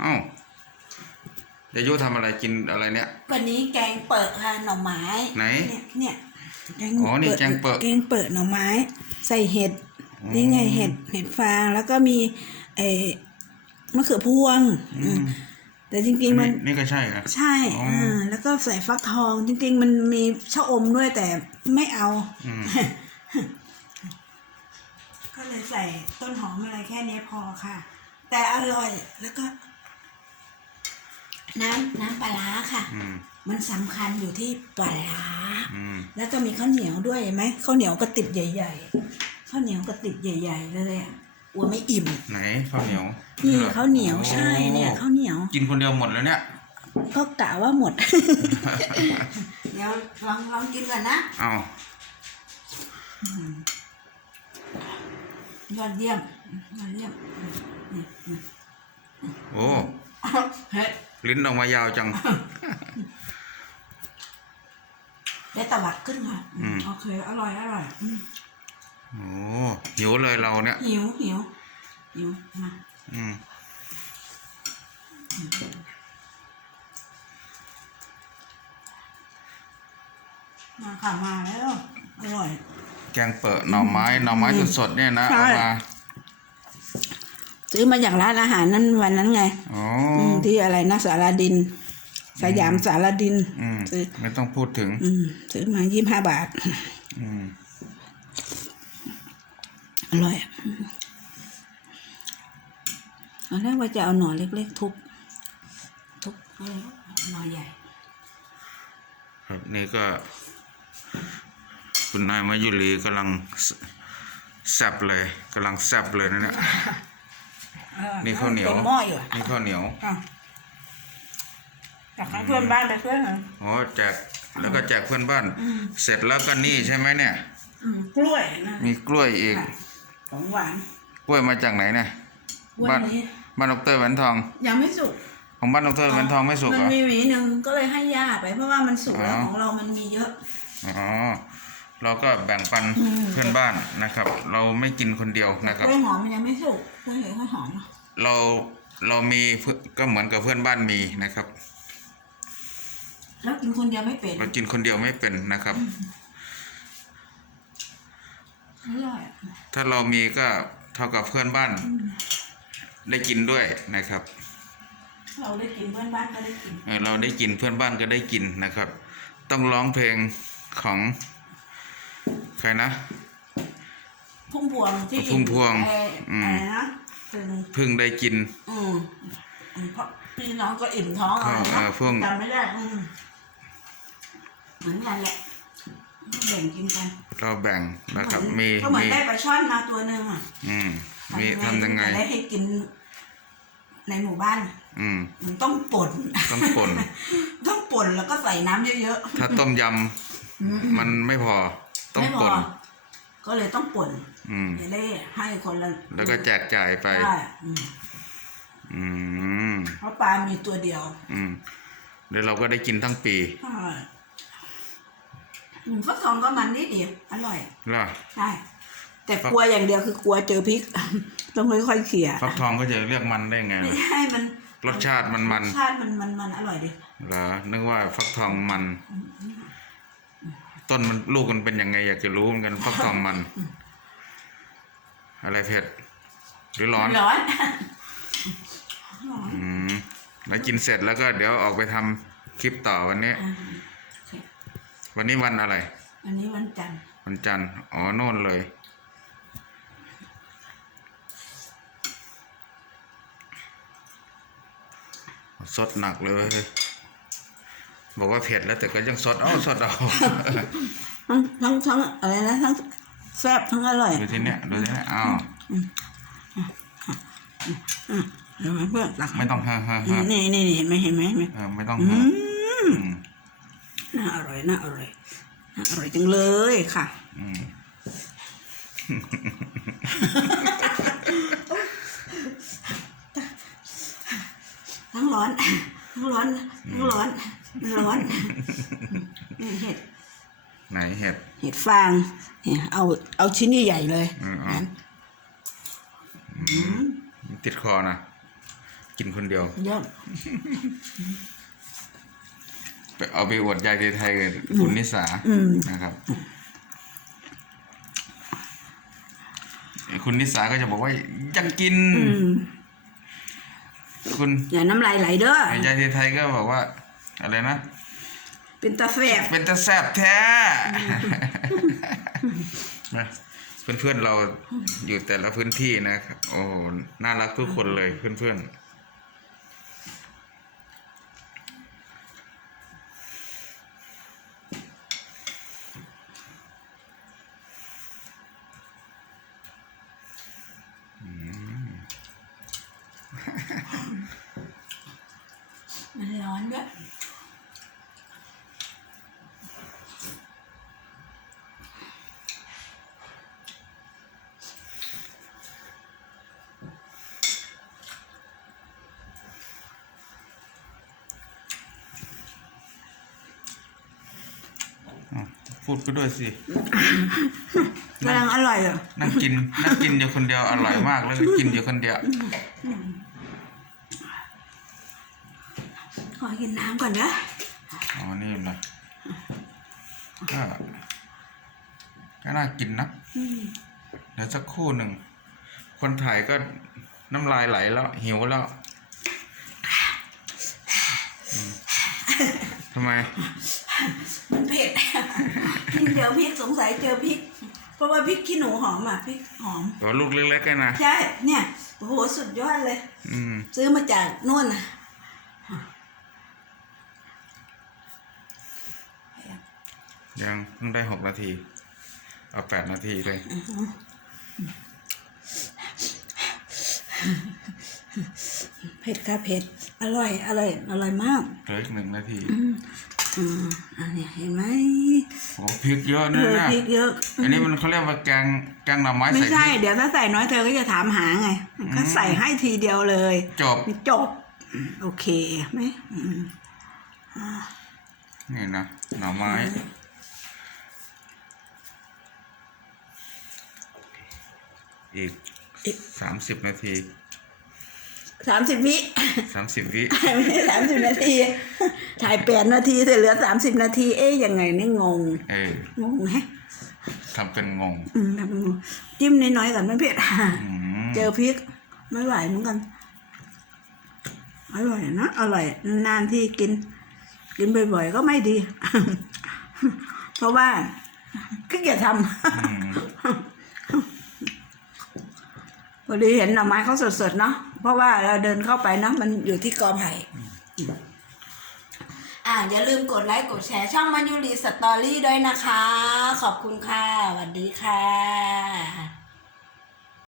เอ้าเดี๋ยวยุทำอะไรกินอะไรเนี่ย วันนี้แกงเปิดค่ะหน่อไม้ไหน เนี่ยเนี่ยแกงอ๋อนี่แกงเปิด แกงเปิดหน่อไม้ ใส่เห็ดอืมนี่ไงเห็ดเห็ดฟางแล้วก็มีเออมะเขือพวงอืมแต่จริงๆมันนี่ก็ใช่เหรอใช่อ๋ออ่อ่าแล้วก็ใส่ฟักทอง จริง ๆ มันมีชะอมด้วยแต่ไม่เอาอืมก็เลยใส่ต้นหอมอะไรแค่นี้พอค่ะ แต่อร่อยแล้วก็ น้ำน้ำปลาร้าค่ะ อืมมันสำคัญอยู่ที่ปลาร้าอืมแล้วก็มีข้าวเหนียวด้วยเห็นไหมข้าวเหนียวกระติดใหญ่ ๆข้าวเหนียวกระติดใหญ่ ๆ เลยอะอัวไม่อิ่มไหนข้าวเหนียวนี่หรอข้าวเหนียวใช่เนี่ยโอ้ข้าวเหนียวกินคนเดียวหมดแล้วเนี่ย ก็กะว่าหมด เดี๋ยวลองลองกินก่อนนะเอายอดเยี่ยมยอดเยี่ยมนี่นี่โอ้เฮ้ย ลิ้นออกมายาวจัง ได้ตวัดขึ้นค่ะอืม โอเคอร่อยอร่อยอืมโอ้หิวเลยเราเนี่ย หิวหิวหิวมาอืมมาค่ะมาแล้วอร่อย แกงเปิดหน่อไม้หน่อไม้สดๆเนี่ยนะใช่ เอามา ซื้อมาจากร้านอาหารนั่นวันนั้นไงอ๋ออืมที่อะไรนะสารดิน สยามสารดิน อืมซื้อ ไม่ต้องพูดถึง อืมซื้อมายี่สิบห้าบาท อืมอร่อยอะอืมตอนแรกว่าจะเอาหน่อเล็กๆทุบ ทุบเอาหน่อใหญ่ ครับนี่ก็ คุณนายมายุรีกำลังแซแซบเลยกำลังแซบเลยนะเนี่ย นี่ข้าวเหนียว ต็มหม้ออยู่อะนี่ข้าวเหนียว อะจากให้เพื่อนบ้านไปเพื่อนหนึ่งอ๋อแจกแล้วก็แจกเพื่อนบ้านเสร็จแล้วก็นี่ใช่ไหมเนี่ย อืมกล้วยนะมีกล้วยอีก ค่ะของหวานกล้วยมาจากไหนเนี่ยกล้วยบ้านนี้บ้านดรแหวนทอง ยังไม่สุกของบ้านดรแหวนทองไม่สุกเหรมันอมีหวีหนึ่งก็เลยให้ย่าไป เพราะว่ามันสุกแล้วอ๋อของเรามันมีเยอะ อ๋อ เราก็แบ่งปันอืม เพื่อนบ้านนะครับ เราไม่กินคนเดียวนะครับ กล้วยหอมมันยังไม่สุกกล้วยเหลืองกล้วยหอม เราเรามีเพื่อนก็เหมือนกับเพื่อนบ้านมีนะครับแล้วกินคนเดียวไม่เป็นเรากินคนเดียวไม่เป็นนะครับอร่อยอะถ้าเรามีก็เท่ากับเพื่อนบ้าน ได้กินด้วยนะครับ เราได้กินเพื่อนบ้านก็ได้กินเออเราได้กินเพื่อนบ้านก็ได้กินนะครับ ต้องร้องเพลงของใครนะพุ่มพวงที่พุ่มพวงเอ่ออืมอะไรนะถึง เพิ่งได้กินอืมอืมเพราะพี่น้องก็อิ่มท้องอะไรเอนะอพวกจำไม่ได้อืมเหมือนกันแหละแบ่งกินกันเราแบ่งนะครับมีก็เหมือนมีได้ปลาช่อนมาตัวหนึ่งอะอืมมีทำยังไง จะได้ให้กิน ในหมู่บ้านอืม มันต้องป่น ต้องป่น ต้องป่นแล้วก็ใส่น้ำเยอะถ้าต้มยๆอืมำมันไม่พอ ต้องไม่พป่น ก็เลยต้องป่นอืมจะได้ให้คนละแล้วก็แจกจ่ายไป ใช่อืมอืม เพราะปลามีตัวเดียวอืมเดี๋ยวเราก็ได้กินทั้งปีใช่อืมฟักทองก็มันนิดเดียวอร่อย ล่ะ ใช่ แต่กลัวอย่างเดียวคือกลัวเจอพริก ต้องค่อยๆเขี่ยฟักทองก็จะเรียกมันได้ไงไม่ล่ะใช่มันรสชาติมันมัน รสชาติมันมันมันอร่อยดิเหรอนึกว่าฟักทองมัน ต้นมันลูกมันเป็นยังไง อยากจะรู้เหมือนกันฟักทองมัน อะไรเผ็ด หรือร้อนร้อนร้อนอืมแล้วกินเสร็จแล้วก็เดี๋ยวออกไปทำคลิปต่อวันนี้ อ่าโอเควันนี้วันอะไรอันนี้วันจันทร์วันจันทร์อ๋อโน่นเลย สดหนักเลยเว้ย บอกว่าเผ็ดแล้วแต่ก็ยังสดเอาสดเอาทั้งทั้งทั้งอะไรนะทั้งแซ่บทั้งอร่อยดูทีเนี้ยดูทีเนี้ยอ้าวเห็นไหมเพื่อนตักไม่ต้องเฮ้อเฮ้อเฮ้อนี่นี่นี่เห็นไหมเห็นไหมเห็นไหมเออไม่ต้องอืเฮ้อมอืมน่าอร่อยน่าอร่อยน่าอร่อยจังเลยค่ะอืมทั้งร้อนทั้งร้อนทั้งร้อน ร้อนนี่เห็ดไหนเห็ดเห็ดฟางเนี่ยเอาเอาชิ้นใหญ่ๆเลยอืมเอานั้นติดคอนะกินคนเดียว เยอะไปเอาไปอวดยายไทยกับคุณนิสาอืมนะครับคุณนิสาก็จะบอกว่ายังกิน อืมคุณอย่าน้ำลายไหลเด้อ ยายไทยก็บอกว่า อะไรนะ เป็นตาแฝบเป็นตาแซบแท้นะเพื่อนๆเราอยู่แต่ละพื้นที่นะครับโอ้โหน่ารักทุกคนเลยเพื่อนๆมันร้อนด้วย พูดไปด้วยสิ กำลังอร่อยอะนั่งกิน นั่งกินอยู่คนเดียวอร่อยมากแล้วก็กินอยู่คนเดียว ขอกินน้ำก่อนนะอ๋อ นี่นะก็ก็น่ากินนะอืมเดี๋ยวสักครู่หนึ่ง คนถ่ายก็น้ำลายไหลแล้วหิวแล้วอืมทำไม มันเผ็ดกินเดี๋ยวพริกสงสัยเจอพริก เพราะว่าพริกขี้หนูหอมอะพริกหอมตัวลูกเล็กๆกันนะใช่เนี่ยโอ้โหสุดยอดเลย อืมซื้อมาจากนู่นน่ะยังเพิ่งได้หกนาที เอาแปดนาทีเลย เผ็ดค่ะเผ็ด อร่อย อร่อย อร่อยมากเหลืออีกหนึ่งนาที อืมอันเนี้ยเห็นไหมโอ้พริกเยอะเอนะอเนี่ยพริกเยอะ อันนี้มันเขาเรียกว่าแกงแกงหน่อไม้ไม่ใส่พใช่ ริก เดี๋ยวถ้าใส่น้อยเธอก็จะถามหาไงก็ใส่ให้ทีเดียวเลยจบ จบ โอเคไหมอืมนี่นะหน่อไม้ อีกอีกสามสิบนาที สามสิบวิสามสิบวิไม่ใช่สามสิบนาที ถ่ายแปดนาทีแต่เหลือสามสิบนาที เอ๊ยยังไงนี่งง เอองงแฮะทำเป็นงงอืมแบบงง จิ้มน้อยๆก่อนไม่เผ็ดอืมเจอพริก ไม่ไหวเหมือนกัน อร่อยนะอร่อย นานๆที่กิน กินบ่อยๆก็ไม่ดี เพราะว่าขี้เกียจทอืมำ พอดีเห็นหน่อไม้เขาสดๆเนาะเพราะว่าเราเดินเข้าไปเนาะมันอยู่ที่กอไผ่อ่าอย่าลืมกดไลค์กดแชร์ช่องมายุรีสตอรี่ด้วยนะคะ ขอบคุณค่ะสวัสดีค่ะ